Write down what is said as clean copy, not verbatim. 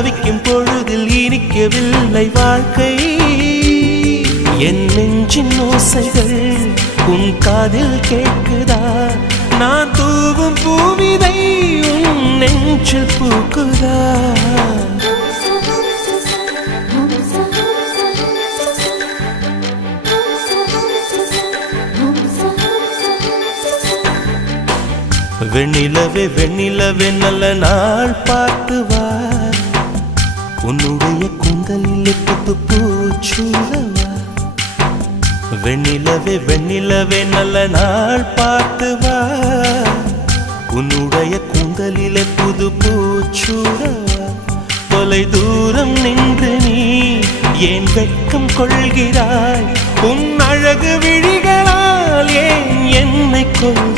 தவிக்கும் பொழுதில் இனிக்கவில்லை வாழ்க்கை. என் நெஞ்சின் ஓசைகள் உன் காதில் கேட்குதா? நான் தூவும் பூவிதை உன் நெஞ்சில் பூக்குதா? வெண்ணிலவே வெண்ணிலவே நல்ல நாள் பார்த்து வா, உன்னுடைய கூந்தலில் புத்து பூச்சூடவா. வெண்ணிலவே வெண்ணிலவே நல்ல நாள் பார்த்து வா, உன்னுடைய கூந்தலில் புது பூச்சூடவா. தொலை தூரம் நின்று நீ ஏன் வெட்கம் கொள்கிறாய்? உன் அழகு விழிகளால் ஏன் என்னை கொள்